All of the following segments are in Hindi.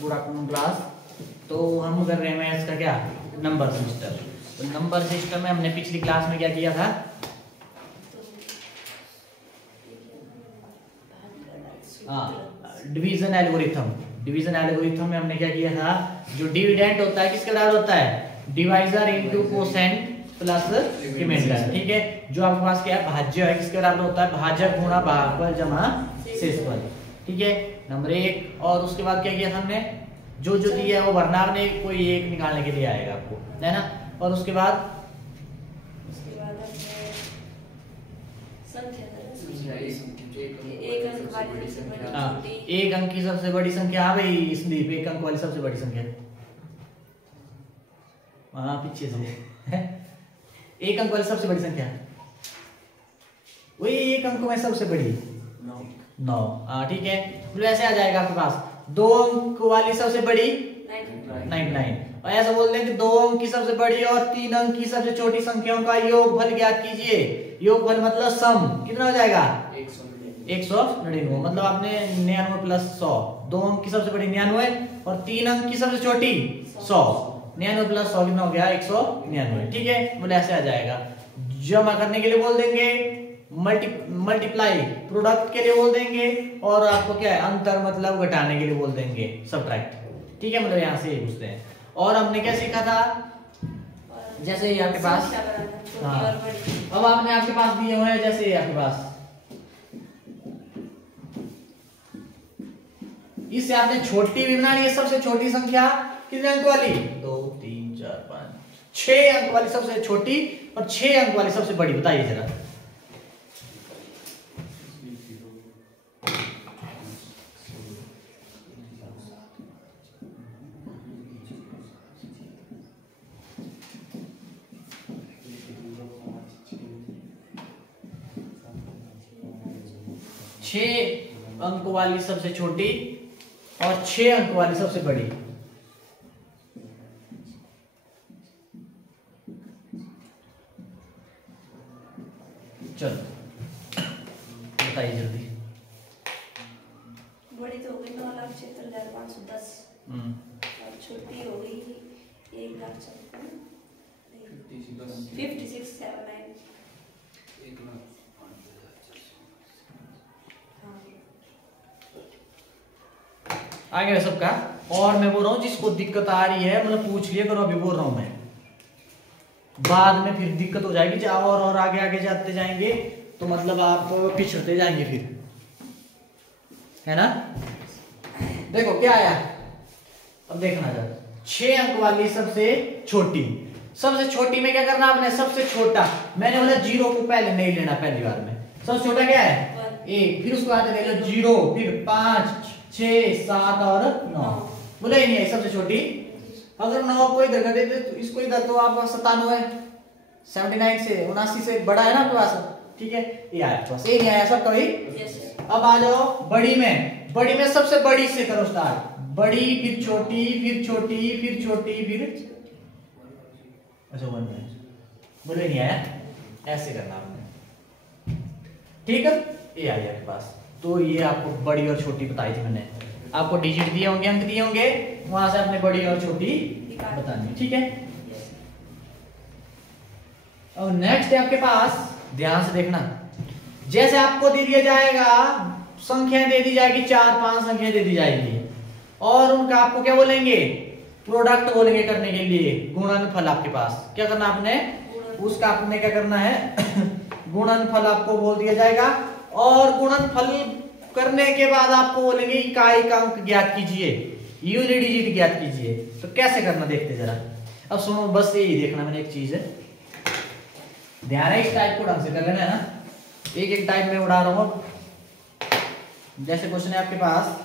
Good afternoon class. तो हम कर रहे हैं मैथ्स का क्या नंबर सिस्टम। तो नंबर सिस्टम में हमने पिछली क्लास में क्या किया था, डिवीजन एल्गोरिथम। डिवीजन एल्गोरिथम में हमने क्या किया था, जो डिविडेंड होता है किसके बराबर होता है, divisor into quotient plus remainder. ठीक है, जो आपके पास क्या है भाज्य है किसके बराबर होता है, भाजक गुणा भागफल जमा शेषफल। ठीक है, नंबर 1। और उसके बाद क्या किया था हमने, जो जो दिया है वो भरना, आपने कोई एक निकालने के लिए आएगा आपको, है ना। और उसके बाद एक अंक की सबसे बड़ी संख्या। हाँ भाई संदीप, एक अंक वाली सबसे बड़ी संख्या, हाँ पीछे से एक अंक वाली सबसे बड़ी संख्या वही एक अंक में सबसे बड़ी 9। हाँ ठीक है, तो ऐसे आ जाएगा आपके पास 2 अंक वाली सबसे बड़ी 99। और ऐसा बोल दें कि 2 अंक की सबसे बड़ी और 3 अंक की सबसे छोटी संख्याओं का योगफल ज्ञात कीजिए। योगफल मतलब सम कितना हो जाएगा 199। मतलब आपने 99 प्लस 100, 2 अंक की सबसे बड़ी 99 और 3 अंक की सबसे छोटी 100। 99 प्लस 100 कितना हो गया 199। ठीक है, बोले ऐसे आ जाएगा। जमा करने के लिए बोल देंगे मल्टीप्लाई, प्रोडक्ट के लिए बोल देंगे, और आपको क्या है अंतर मतलब घटाने के लिए बोल देंगे सब्ट्रैक्ट। ठीक है, मतलब यहाँ से ये पूछते हैं। और हमने क्या सीखा था, जैसे ये आपके पास, हाँ अब आपने आपके पास दिए हुए हैं, जैसे आपके पास इससे आपने छोटी भी बनानी है। सबसे छोटी संख्या कितने अंक वाली, 2 3 4 5 6 अंक वाली सबसे छोटी और 6 अंक वाली सबसे बड़ी, बताइए जरा। छह अंक वाली सबसे छोटी और 6 अंक वाली सबसे बड़ी। चलो बताइए जल्दी। बड़ी तो हो गई 9,76,510 और छोटी हो गई 1,56,791। आ गया सबका। और मैं बोल रहा हूँ जिसको दिक्कत आ रही है मतलब पूछ लिया करो, अभी बोल रहा हूँ मैं, बाद में फिर दिक्कत हो जाएगी। जाओ और आगे आगे जाते जाएंगे तो मतलब आप पिछड़ते जाएंगे फिर, है ना। देखो क्या आया, अब देखना जरा। 6 अंक वाली सबसे छोटी, सबसे छोटी में क्या करना आपने, सबसे छोटा मैंने बोला 0 को पहले नहीं लेना, पहली बार में सबसे छोटा क्या है 1, फिर उसको आगे ले लो 0, फिर 5 6 7 और 9, बोले ही नहीं है सबसे छोटी। अगर 9 को इधर कर देते तो इसको इधर, तो आप 79 से 79 से बड़ा है ना आपके पास। ठीक है, ये आया बस, ये नहीं आया सब कभी। अब आ जाओ बड़ी में, बड़ी में सबसे बड़ी से करो स्टार्ट, बड़ी फिर छोटी फिर छोटी फिर छोटी फिर अच्छा 1 बोले नहीं आया, ऐसे करना आपने। ठीक है, ये आ गया आपके पास। तो ये आपको बड़ी और छोटी बताई थी मैंने, आपको डिजिट दिए होंगे, अंक दिए होंगे, वहां से आपने बड़ी और छोटी बतानी। ठीक है, और नेक्स्ट है आपके पास, ध्यान से देखना। जैसे आपको दे दिया जाएगा, संख्या दे दी जाएगी 4-5 संख्या दे दी जाएगी, और उनका आपको क्या बोलेंगे, प्रोडक्ट बोलेंगे करने के लिए, गुणनफल। आपके पास क्या करना आपने, उसका आपने क्या करना है गुणनफल आपको बोल दिया जाएगा। और गुणनफल करने के बाद आपको बोलेंगे इकाई का अंक ज्ञात कीजिए, यूनिट डिजिट ज्ञात कीजिए। तो कैसे करना देखते जरा। अब सुनो, बस यही देखना मैंने एक चीज है, ध्यान है इस टाइप को ढंग से कर लेना है ना, एक एक टाइप में उड़ा रहा हूं। जैसे क्वेश्चन है आपके पास,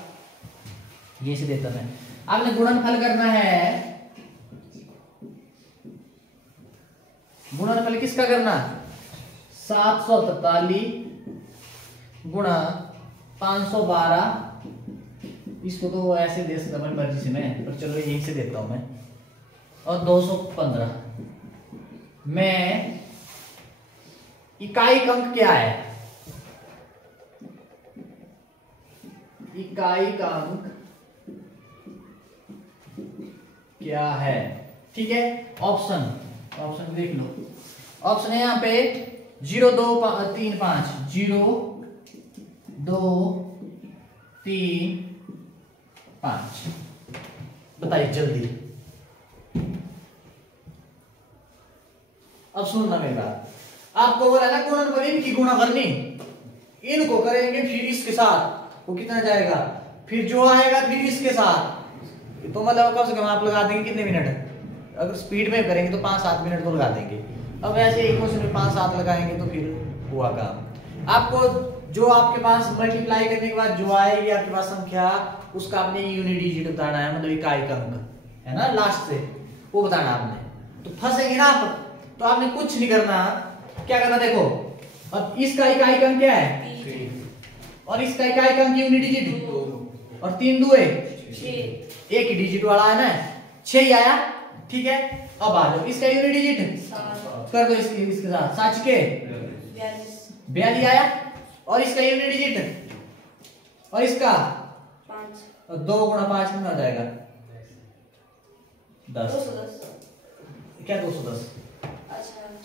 ये से देता मैं, आपने गुणनफल करना है। गुणनफल किसका करना, 743 गुणा 512, इसको तो ऐसे दे सकता मैं मर्जी से मैं, पर चलो यहीं से देता हूं मैं, और 215 में इकाई का अंक क्या है, इकाई का अंक क्या है। ठीक है, ऑप्शन देख लो। ऑप्शन है यहाँ पे 0 2 3 5, 0 2 3 5। बताइए जल्दी। अब सुनना मेरी बात, आपको बोला ना गुणन पर इनकी गुणा करनी, इनको करेंगे फिर इसके साथ, वो कितना जाएगा, फिर जो आएगा फिर इसके साथ। तो मतलब कम से कम आप लगा देंगे कितने मिनट, अगर स्पीड में करेंगे तो 5-7 मिनट तो लगा देंगे। अब ऐसे एक क्वेश्चन में 5-7 लगाएंगे तो फिर हुआ काम। आपको जो आपके पास मल्टीप्लाई करने के बाद जो आएगी आपके पास संख्या, उसका आपने यूनिट डिजिट बताना है, मतलब इकाई का अंक है ना लास्ट से, वो बताना आपने। तो फंसेंगे ना आप, तो आपने कुछ नहीं करना, क्या करना देखो, अब इसका इकाई का अंक क्या है, और इसका इकाई का अंक यूनिट डिजिट, और 3 2 एक ही डिजिट वाला है ना, 6 ही आया। ठीक है, अब आ जाओ इसका यूनिट डिजिट कर दो इसके साथ, 7 के 42 आया, और इसका यूनिट डिजिट, और इसका 5, और 2 गुणा 5 कितना आ जाएगा, 10। क्या 210?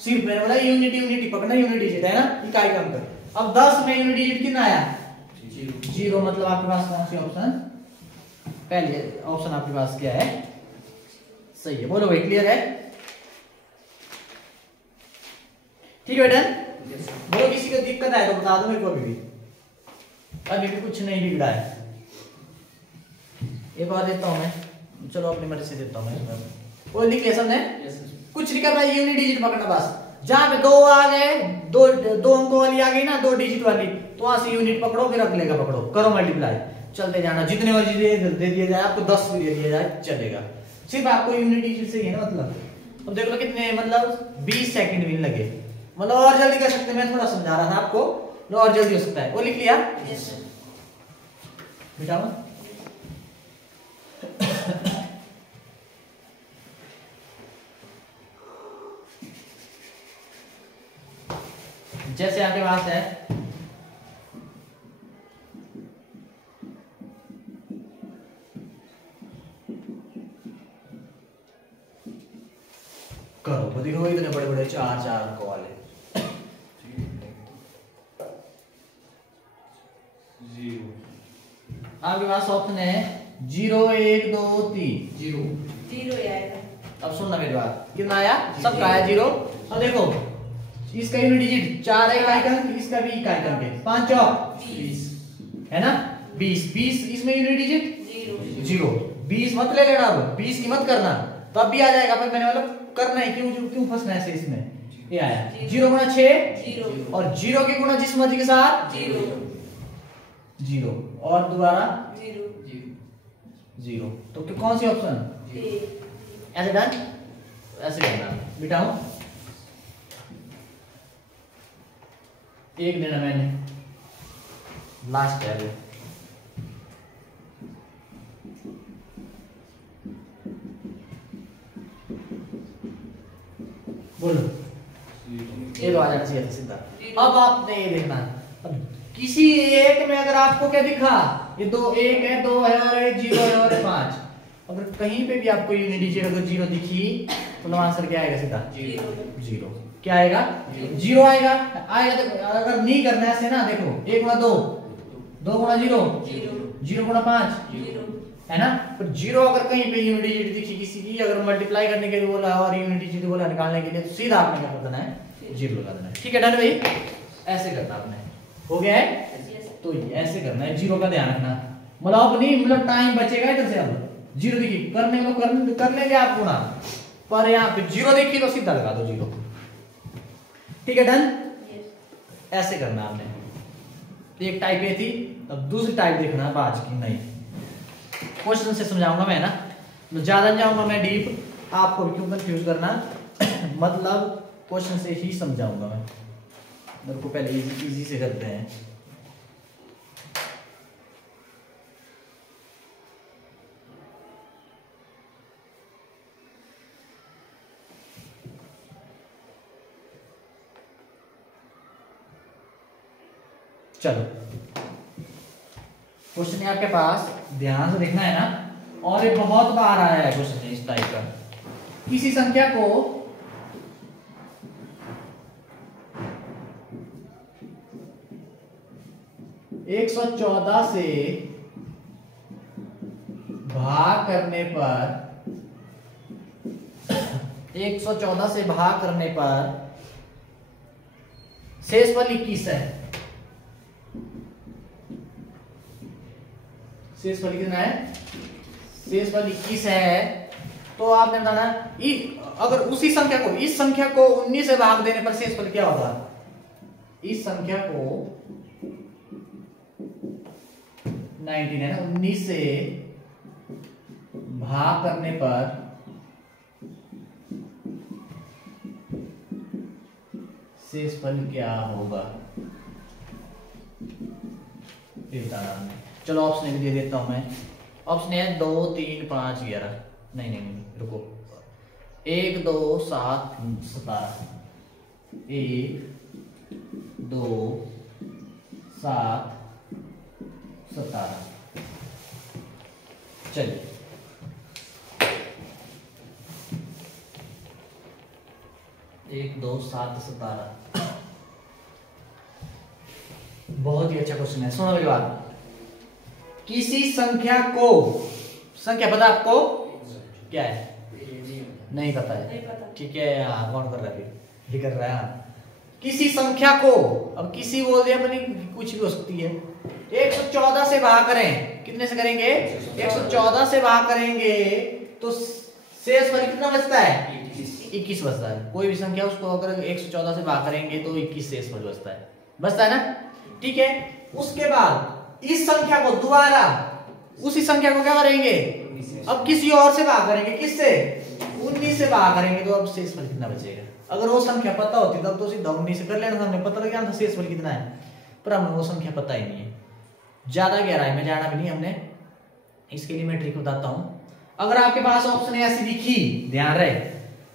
सिर्फ मैंने बोला यूनिट पकड़ना, यूनिट डिजिट है ना, इकाई का अंक। अब 10 में यूनिट डिजिट कितना आया, 0। मतलब आपके पास कौन सी ऑप्शन, पहले ऑप्शन आपके पास क्या है, सही है। बोलो भाई, क्लियर है? ठीक है बेटा, बोलो किसी को दिक्कत है तो बता दो मेरे को। अभी भी कुछ नहीं बिगड़ा है। एक और देता हूं मैं, चलो अपनी मर्जी से देता हूं मैं। वो लिख लिया सबने? कुछ नहीं करना, यूनिट डिजिट पकड़ना बस। जहां पे 2 आ गए, दो अंकों वाली आ गई ना, 2 डिजिट वाली, तो वहां से यूनिट पकड़ो, फिर अगले का पकड़ो, करो मल्टीप्लाई, चलते जाना। जितने मर्जी दे दिया जाए आपको, 10 भी दे दिया जाए चलेगा, सिर्फ आपको यूनिट डिजिट से ही है ना। मतलब अब देख लो कितने, मतलब 20 सेकंड भी लगे, मतलब और जल्दी कर सकते हैं। मैं थोड़ा समझा रहा था आपको, लो और जल्दी हो सकता है। वो लिख लिया बेटा? जैसे आपके पास है करो, तो देखो इतने बड़े बड़े 4 अंकों वाले, आपके पास ऑप्शन है 0 1 2 3, 0 आएगा। अब सुनना मेरी बात, कितना आया, सबका आया 0। अब देखो इसका यूनिट डिजिट 4 है, इकाई का अंक, इसका भी इकाई का अंक है, 5 और 20 है ना, 20 इसमें यूनिट डिजिट 0। 20 मत ले लेना, अब 20 की मत करना, तो अब भी आ जाएगा, पर मैंने मतलब करना है, क्यों फंसना है इसमें। ये आया 0 गुणा 6, और 0 की गुणा जिस मर्जी के साथ 0, और दोबारा 0। तो कौन सी ऑप्शन, ऐसे डन, ऐसे करना बेटा। एक देना मैंने, लास्ट है वो। बोलो, ये तो आ जाना चाहिए सीधा। अब आपने ये देखना, अब किसी एक में अगर आपको क्या दिखा, ये 2 1 है, 2 है, और 0 है, और 5, अगर कहीं पे भी आपको यूनिट डिजिट अगर 0 दिखी, तो आंसर क्या आएगा, सीधा 0। क्या आएगा, 0 आएगा। तो अगर नहीं करना ऐसे ना, देखो 1 गुणा 2, 2 गुणा 0, 0 गुणा 5 है ना। पर 0 अगर कहीं पे यूनिट डिजिट दिखी किसी की, अगर मल्टीप्लाई करने के लिए बोला और यूनिट डिजिट बोला निकालने के लिए, तो सीधा आपने क्या करना है, 0 लगा देना है। ठीक है डन भाई, ऐसे करना आपने, हो गया है। तो ऐसे करना है, 0 का ध्यान रखना, मतलब अब नहीं, मतलब टाइम बचेगा इधर से। अब 0 दिखी करने को कर लेंगे आप गुणा, पर यहाँ पे 0 देखी तो सीधा लगा दो 0। ठीक है डन, ऐसे करना आपने। एक टाइप ये थी, अब दूसरी टाइप देखना है आज की। नहीं, क्वेश्चन से समझाऊंगा मैं ना, ज्यादा नहीं जाऊंगा मैं डीप, आपको भी क्यों कंफ्यूज करना मतलब क्वेश्चन से ही समझाऊंगा मैं। मेरे को पहले इजी से करते हैं। चलो क्वेश्चन है आपके पास, ध्यान से देखना है ना। और ये बहुत बार आया है क्वेश्चन इस टाइप का। किसी संख्या को एक 114 से भाग करने पर 114 से भाग करने पर शेषफल 21 है। शेषफल कितना है? शेषफल 21 है। तो आपने बताना अगर उसी संख्या को, इस संख्या को 19 से भाग देने पर शेषफल क्या होगा? इस संख्या को 19 है ना, 19 से भाग करने पर शेषफल क्या होगा? चलो ऑप्शन भी दे देता हूं मैं। ऑप्शन है 2, 3, 5, 11। नहीं रुको, 1, 2, 7, 17। 1, 2, 7, 17। चलिए एक 2 7 17। बहुत ही अच्छा क्वेश्चन है। सुनो मेरी बात। किसी संख्या को, संख्या पता आपको क्या है? नहीं पता है? ठीक है यार, कौन कर रहा है? ये कर रहा है। किसी संख्या को, अब किसी बोल दिया अपनी, कुछ भी हो सकती है, 114 से भाग करें। कितने से करेंगे? 114 से भाग करेंगे तो शेषफल कितना बचता है? 21 बचता है। कोई भी संख्या उसको अगर 114 से भाग करेंगे तो 21 शेषफल बचता है ना? ठीक है। उसके बाद इस संख्या को दोबारा उसी संख्या को क्या करेंगे? अब किसी और से भाग करेंगे। किससे? 19 से भाग करेंगे। तो अब शेषफल कितना बचेगा? अगर वो संख्या पता होती तब तो सीधा 19 से कर लेना था, हमें पता लग जाना था शेषफल कितना है। पर हमें वो संख्या पता ही नहीं है। ज्यादा गहराई में जाना भी नहीं हमने। इसके लिए मैं ट्रिक बताता हूं। अगर आपके पास ऑप्शन ऐसी दिखी, ध्यान रहे,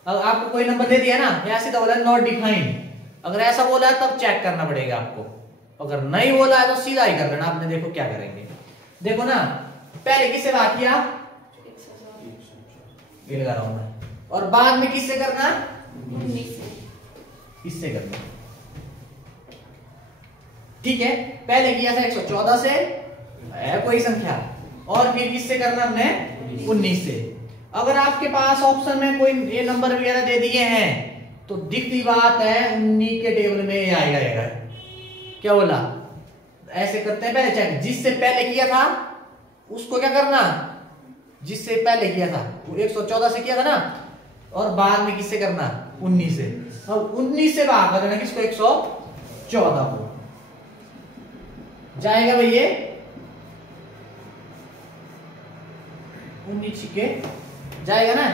अगर आपको कोई नंबर दे दिया ना, ऐसे बोला नॉट डिफाइंड, अगर ऐसा बोला है तब चेक करना पड़ेगा आपको। अगर नहीं बोला है तो सीधा ही कर देना। आपने देखो क्या करेंगे, देखो ना, पहले किससे भाग किया? ये लगा रहा हूं मैं। और बाद में किससे करना? 19 से। इससे करना। ठीक है, पहले किया था 114 से, है कोई संख्या, और फिर किससे करना हमने? 19 से। अगर आपके पास ऑप्शन में कोई ये नंबर वगैरह दे दिए हैं तो दिखती बात है 19 के टेबल में आएगा। क्या बोला? ऐसे करते हैं पहले चेक। जिससे पहले किया था उसको क्या करना? जिससे पहले किया था वो 114 से किया था ना, और बाद में किससे करना? 19 से। अब 19 से भाग कर देना किसको? 114 को। जाएगा भाई ये 19 के जाएगा ना,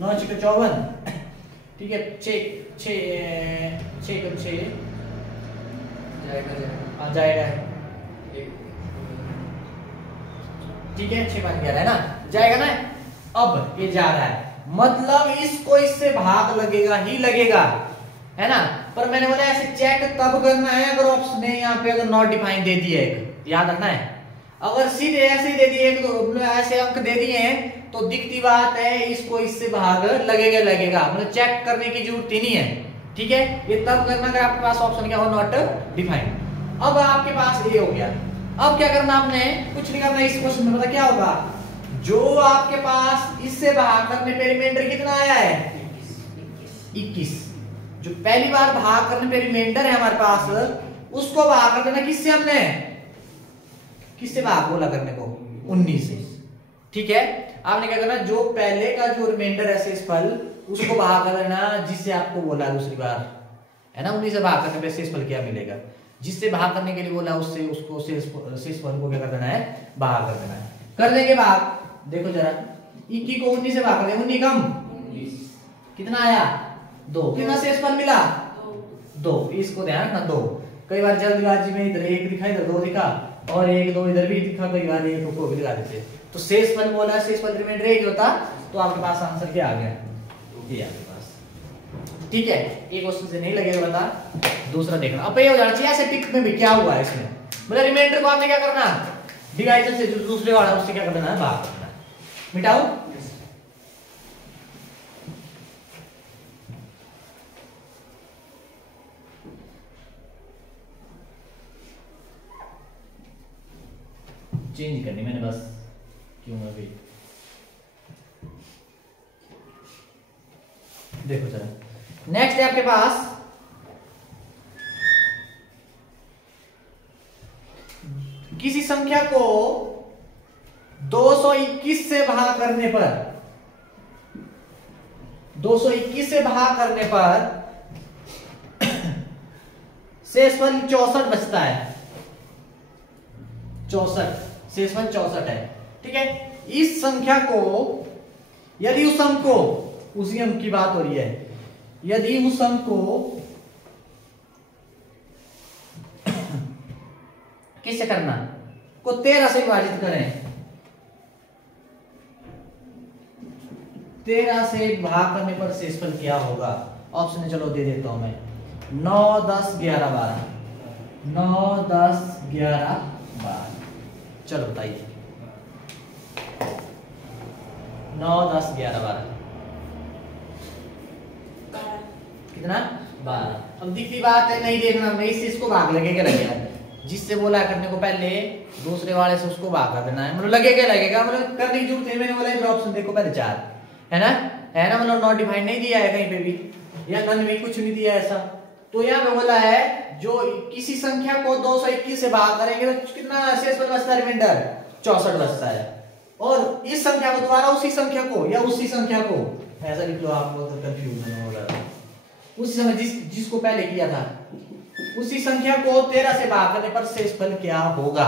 9 6 54। ठीक है, 6 जाएगा। ठीक है, 6 5 11 है ना, जाएगा ना। अब ये जा रहा है, मतलब इसको इससे भाग लगेगा ही लगेगा, है ना। पर मैंने बोला ऐसे चेक तब करना है अगर ऑप्शन ने यहाँ पे अगर नॉट डिफाइन दे दिया है, याद रखना है। अगर सीधे ऐसे ही दे दिए तो ऐसे अंक दे दिए हैं तो दिखती बात है इसको इससे भाग लगेगा, मतलब चेक करने की जरूरत ही नहीं है। ठीक है, ये तब करना अगर आपके पास ऑप्शन क्या हो? Not define. अब आपके पास ये हो गया। अब क्या करना आपने? कुछ नहीं करना। इस क्वेश्चन में पता क्या होगा? जो आपके पास इससे भाग करने पे रिमाइंडर कितना आया है? 21। जो पहली बार भाग करने पे रिमाइंडर है हमारे पास, उसको भाग कर देना किससे? हमने किससे भाग बोला करने को? 19 से। ठीक है, आपने क्या करना? जो पहले का जो रिमाइंडर है शेषफल, उसको भाग कर देना जिससे आपको बोला दूसरी बार, है ना। 19 से भाग करने पे शेषफल क्या मिलेगा? जिससे भाग करने के लिए बोला उससे उसको शेषफल को क्या कर देना है? भाग कर देना है। कर देंगे भाग। देखो जरा, 21 को 19 से भाग कर दे। 19 कम 19 कितना आया? 2। कितना शेषफल मिला? 2। इसको ध्यान रखना, 2। कई बार जल्दबाजी में इधर 1 दिखा, इधर 2 दिखा, और 1 2 इधर भी दिखा, कई बार 1 को भी दिखा देते। तो शेषफल बोला, शेषफल रिमाइंडर 1 होता, तो आपके पास आंसर क्या आ गया? ये आपके पास। ठीक है, एक क्वेश्चन से नहीं लगेगा बता, दूसरा देखना। अब ये हो जाना चाहिए ऐसे टिक में भी क्या हुआ है इसमें, मतलब रिमाइंडर को आपने क्या करना? डिवाइजर से जो दूसरे वाला उससे क्या करना है? भाग करना। मिटाओ। चेंज करनी मैंने बस, क्यों अभी देखो जरा। नेक्स्ट है आपके पास किसी संख्या को 221 से भाग करने पर, 221 से भाग करने पर शेषफल 64 बचता है। 64, शेषफल 64 है। ठीक है, इस संख्या को यदि उस अंक को, उसी अंक की बात हो रही है, यदि उस अंक को किससे करना, को 13 से विभाजित करें, 13 से भाग करने पर शेषफल क्या होगा? ऑप्शन चलो दे देता हूं मैं, 9, 10, 11, 12। 9, 10, 11, 12। चलो बताइए, 9, 10, 11, 12 कितना? 12। अब दिखती बात है, नहीं देखना, मैं इस चीज को भाग लगेगा लगेगा, जिससे बोला करने को पहले दूसरे वाले से उसको भाग कर देना है, मतलब लगेगा मतलब करने की जरूरत है। मैंने बोला इधर ऑप्शन देखो पहले 4 है ना, मतलब नॉट डिफाइंड नहीं दिया है कहीं पे भी, या नन में कुछ नहीं दिया ऐसा। तो यहाँ पे बोला है जो किसी संख्या को 221 से भाग करेंगे तो कितना शेषफल बचता है? रिमाइंडर 64 बचता है। और इस संख्या को दोबारा उसी संख्या को या उसी संख्या को, ऐसा लिख लो, आप लोग कंफ्यूजन हो रहा है। उसी समय जिसको पहले किया था, उसी संख्या को 13 से भाग करने पर शेषफल क्या होगा?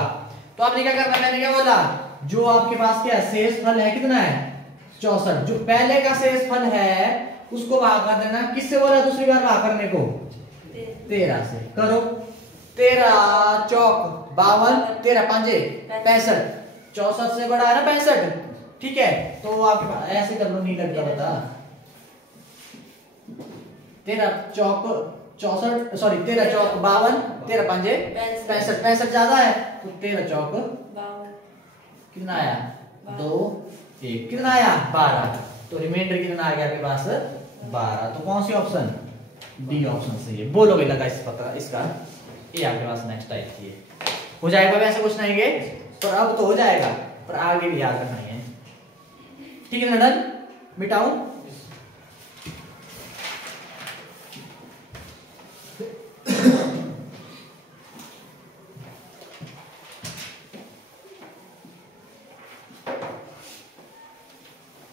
तो आपने क्या करना, मैंने क्या बोला, जो आपके पास क्या शेषफल है कितना है? 64। जो पहले का शेषफल है उसको भाग कर देना, किससे बोला दूसरी बार भाग करने को? 13 से। करो, 13 चौक 52, 13 पंजे 65, 64 से बड़ा है ना 65। ठीक है, तो आप ऐसे कर लो, नहीं लगता बता, 13 चौक 64, सॉरी 13 चौक 52, 13 पंजे 65, 65 ज्यादा है तो 13 चौक कितना आया? 2, 1 कितना आया? 12। तो रिमाइंडर कितना आ गया आपके पास? 12। तो कौन सी ऑप्शन? डी ऑप्शन सही है। बोलोगे लगा इस पता इसका, ये आपके पास नेक्स्ट टाइप की है। हो जाएगा वैसे कुछ नहीं है, पर अब तो हो जाएगा, पर आगे भी याद रखना है। ठीक है ना, डन? मिटाऊं?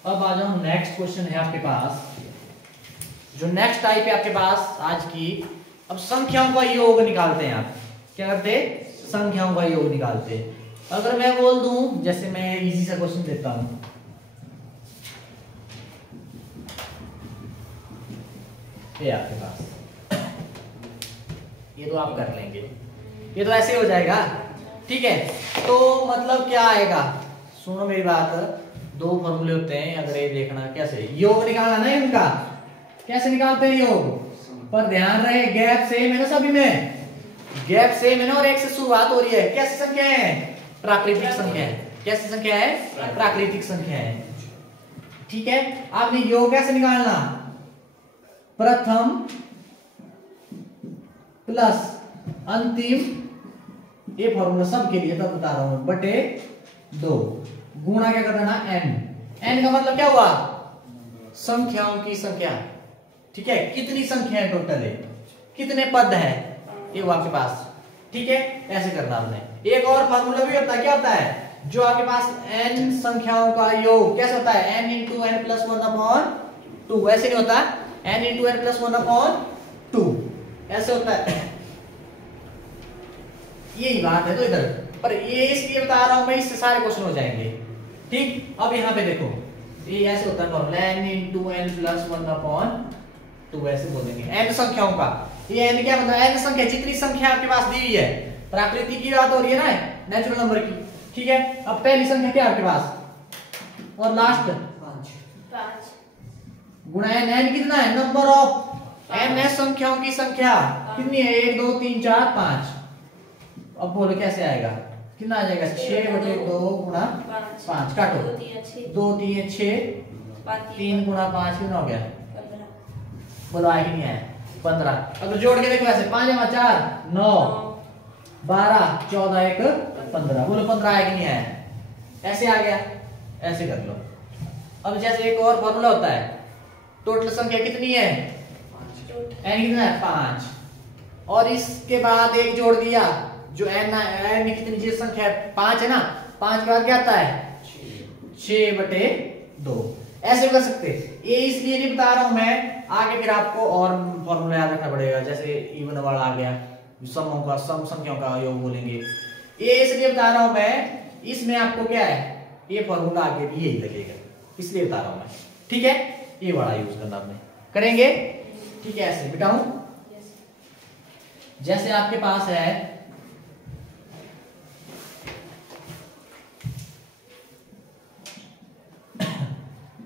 अब आ जाओ, नेक्स्ट क्वेश्चन है आपके पास, जो नेक्स्ट टाइप है आपके पास आज की। अब संख्याओं का योग निकालते हैं। आप क्या करते हैं? संख्याओं का योग निकालते हैं। अगर मैं बोल दूं, जैसे मैं इजी सा क्वेश्चन देता हूं, ये आपके पास, ये तो आप कर लेंगे, ये तो ऐसे हो जाएगा। ठीक है, तो मतलब क्या आएगा, सुनो मेरी बात, 2 फॉर्मूले होते हैं, अगर ये देखना कैसे योग निकालना ना इनका, कैसे निकालते हैं योग, पर ध्यान रहे गैप सेम है ना, सभी में गैप सेम है ना, और एक से शुरुआत हो रही है। कैसी संख्या है? प्राकृतिक संख्या है। कैसी संख्या है? प्राकृतिक संख्या है। ठीक है, आपने योग कैसे निकालना, प्रथम प्लस अंतिम, ये फॉर्मूला सब के लिए तब बता रहा हूं, बटे 2 गुणा क्या कर देना? n का मतलब क्या हुआ? संख्याओं की संख्या। ठीक है, कितनी संख्या है टोटल है, कितने पद है, ये वो आपके पास। ठीक है, ऐसे करना आपने। एक और फार्मूला भी होता है, क्या होता है, जो आपके पास n संख्याओं का योग कैसे होता है? n into n plus 1/2। ऐसे नहीं होता, n इंटू n प्लस 1/2 ऐसे होता है। यही बात है तो इधर, पर ये इसलिए बता रहा हूं मैं, इससे सारे क्वेश्चन हो जाएंगे। ठीक, अब यहाँ पे देखो, ये ऐसे होता है formula, n into n plus 1/2 ऐसे बोलेंगे। n संख्याओं का, ये n क्या मतलब? n संख्या, जितनी संख्या आपके पास दी हुई है, प्राकृतिक की बात हो रही है ना, नेचुरल नंबर की। ठीक है, अब पहली संख्या क्या आपके पास, और लास्ट 5 गुणा n कितना है? नंबर ऑफ n है संख्याओं की संख्या, कितनी है? 1 2 3 4 5। अब बोलो कैसे आएगा? कितना आ जाएगा 6/2 गुणा 5 काटो 2 3 6 3 गुणा 5 कितना हो गया 15 बोलो आया कि नहीं आया 15। अगर जोड़ के देखो ऐसे 5 जमा 4 9 12 14 1 15 बोलो 15 आया कि नहीं आया ऐसे आ गया ऐसे कर लो। अब जैसे एक और फॉर्मूला होता है टोटल संख्या कितनी है n कितना है 5 और इसके बाद एक जोड़ दिया जो n में कितनी चीज संख्या है 5 है ना 5 के बाद क्या आता है 6/2 ऐसे कर सकते। ये इसलिए नहीं बता रहा हूं मैं आगे फिर आपको और फॉर्मूला याद रखना पड़ेगा जैसे इवन वाला आ गया समों का सम संख्याओं का योग बोलेंगे। ये इसलिए बता रहा हूं मैं इसमें आपको क्या है ये फॉर्मूला आगे भी यही लगेगा इसलिए बता रहा हूं मैं ठीक है। ये वाला यूज करना आपने करेंगे ठीक है। ऐसे बिटाऊं जैसे आपके पास है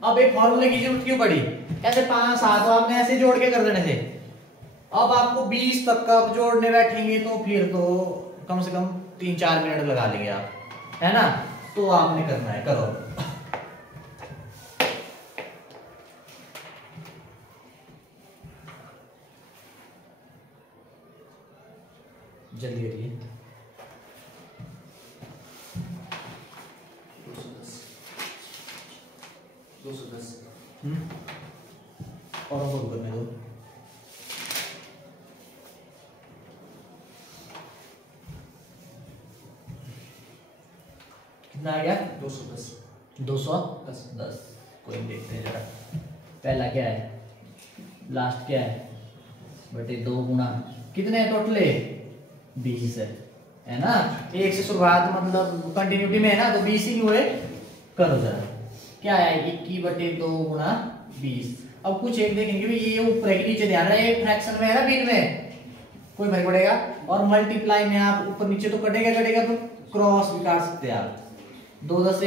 अब एक फॉर्मूले की जरूरत क्यों पड़ी ऐसे 5 7 आपने ऐसे जोड़ के कर देने थे। अब आपको 20 तक का जोड़ने बैठेंगे तो फिर तो कम से कम 3-4 मिनट लगा लेंगे आप है ना। तो आपने करना है करो जल्दी करिए 210 और हमको करने दो कितना आ गया 210 210 कोई देखते हैं जरा पहला क्या है लास्ट क्या है बटे 2 गुना कितने है टोटल 20 है ना। एक से शुरुआत मतलब कंटिन्यूटी में है ना तो 20 ही हुए करो जरा क्या है 21/2 गुणा 20। अब कुछ एक देखेंगे ये ऊपर के नीचे ध्यान रहे फ्रैक्शन में है ना बीच में कोई फर्क पड़ेगा और मल्टीप्लाई में आप ऊपर नीचे तो कटेगा तो क्रॉस भी काट सकते हैं आप 2 10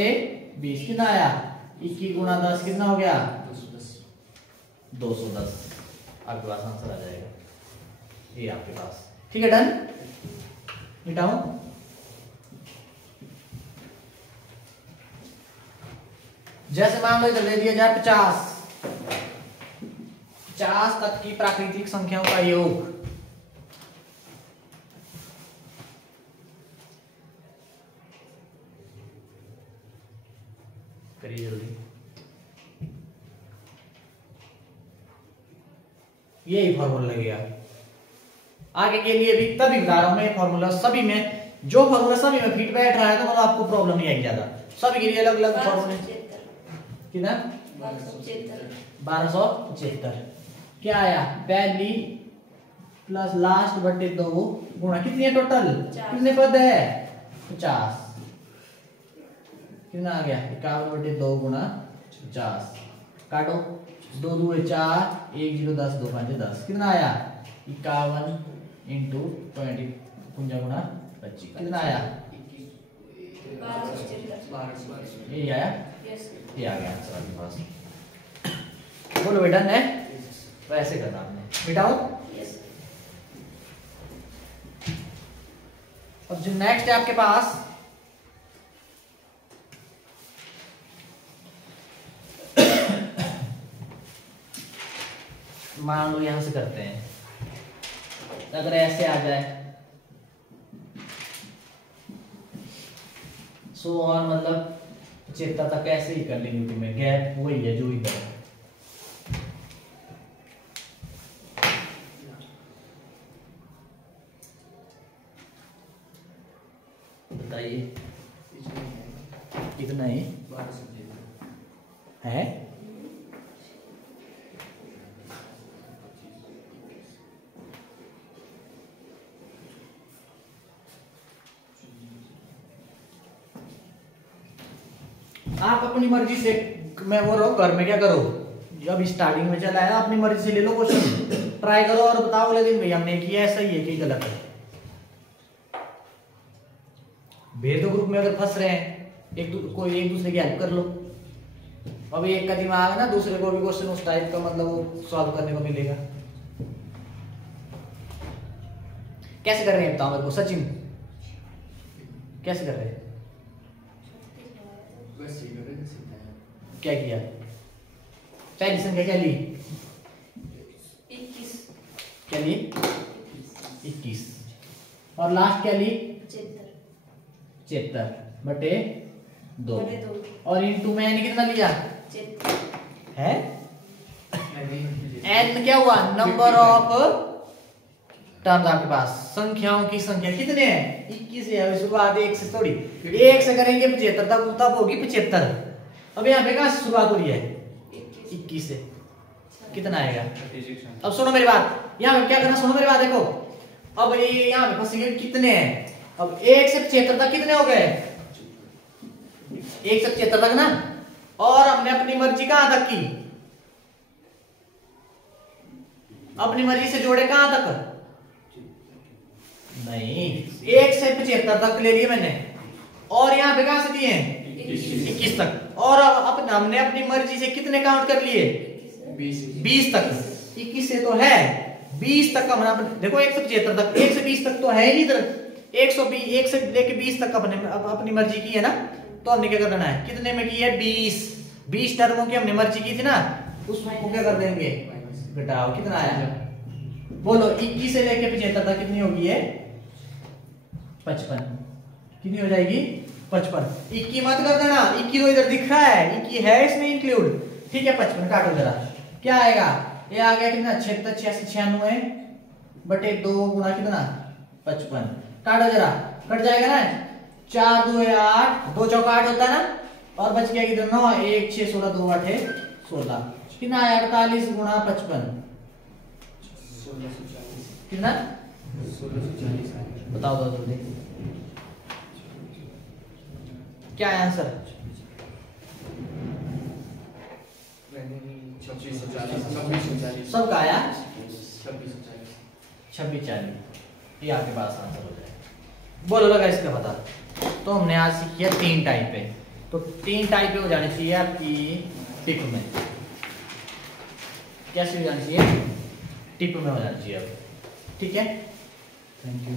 20 कितना आया 21 गुणा 10 कितना हो गया 210 आपके पास आंसर आ जाएगा ये आपके पास ठीक है डन मिटाऊं जैसे मान लो इधर दे दिया जाए 50 तक की प्राकृतिक संख्याओं का योग करिए जल्दी यही फॉर्मूला लगेगा आगे के लिए भी तभी बता रहा हूं मैं फॉर्मूला सभी में जो फॉर्मूला सभी में फिट बैठ रहा है तो मतलब आपको प्रॉब्लम नहीं आएगी ज्यादा सभी के लिए अलग अलग फॉर्मूले कितना 1275 क्या आया पहली प्लस लास्ट बटे 2 गुणा कितनी है टोटल कितने पद है 50 कितना आ गया 51/2 गुणा 50 काटो 2 2 4 1 0 10 2 5 10 कितना आया 51 × 20 गुणा 25 कितना आया ये आया ये आ गया आंसर आपके पास बोलो बेटा ने वैसे करना आपने मिटाओ। अब जो नेक्स्ट है आपके पास मान लो यहां से करते हैं अगर ऐसे आ जाए सो और मतलब 75 तक ऐसे ही कर लेंगे में गैप वही है जो इधर है बताइए कितना ही है आप अपनी मर्जी से मैं बोल रहा हूँ घर में क्या करो जब स्टार्टिंग में चला है अपनी मर्जी से ले लो क्वेश्चन ट्राई करो और बताओ अगले दिन भैया हमने किया है सही है कि गलत है। भेदो ग्रुप में अगर फंस रहे हैं कोई एक दूसरे की हेल्प कर लो। अब एक का दिमाग है ना दूसरे को भी क्वेश्चन उस टाइप का मतलब वो सॉल्व करने को मिलेगा। कैसे कर रहे हैं बताओ मेरे को सचिन कैसे कर रहे हैं? बस ये कर रहे थे। क्या किया? पहली संख्या क्या ली? 21 क्या ली? 21। और लास्ट क्या ली? 75 बटे 2। और इनटू में n कितना लिया 75 है? n क्या हुआ? नंबर ऑफ टर्म्स आपके पास, संख्याओं की संख्या कितने हैं? 21 है। शुरुआत 1 से थोड़ी, 1 से करेंगे 75 तब होगी 75। अब यहाँ पे कहाँ से शुरुआत हो रही है? 21 से। कितना आएगा? अब सुनो मेरी बात, यहाँ पे क्या करना, सुनो मेरी बात देखो। अब ये यहाँ पे फंसेंगे कितने हैं? अब 1 से 75 तक कितने हो गए? 1 से 75 तक ना। और हमने अपनी मर्जी कहां तक की? अपनी मर्जी से जोड़े कहां तक? नहीं, 1 से 75 तक ले लिए मैंने। और यहाँ पे कहां से दिए हैं? 21 तक। और अब हमने अपनी मर्जी से कितने काउंट कर लिए? 20 तक। 21 से तो है 20 तक का हमने देखो 1 से 75 तक, 1 से 20 तक तो है ही इधर। 1 से लेके 20 तक अपनी मर्जी की है ना। तो हमने क्या करना है? कितने में की है? 20 टर्मों की हमने मर्जी की थी ना, उसको क्या कर देंगे? घटाओ। कितना आया? बोलो 21 से लेके 75 तक कितनी होगी? है 55। कितनी हो जाएगी? 55। 21 मत कर देना, 21 तो इधर दिख रहा है, 21 है इसमें इंक्लूड। ठीक है, 55 काटो जरा, क्या आएगा? ये आ गया कितना? 76 86 96 बटे 2 गुणा कितना? 55। काटो जरा, कट जाएगा ना। 4 2 8, 2 चौका 8 होता है ना। और बच गया किधर? 9 1 6 16 2 8 16। कितना आया? 48 गुणा 55 कितना? 1640। बताओ जल्दी क्या है आंसर? 2640। सबका आया 2640। 2640। ये आपके पास आंसर हो जाएगा। बोलो लगा इसका पता। तो हमने आज सीखी है 3 टाइप है। तो 3 टाइप हो जानी चाहिए आपकी टिप में। कैसे हो जानी चाहिए? टिप में हो जानी चाहिए अब। ठीक है, थैंक यू।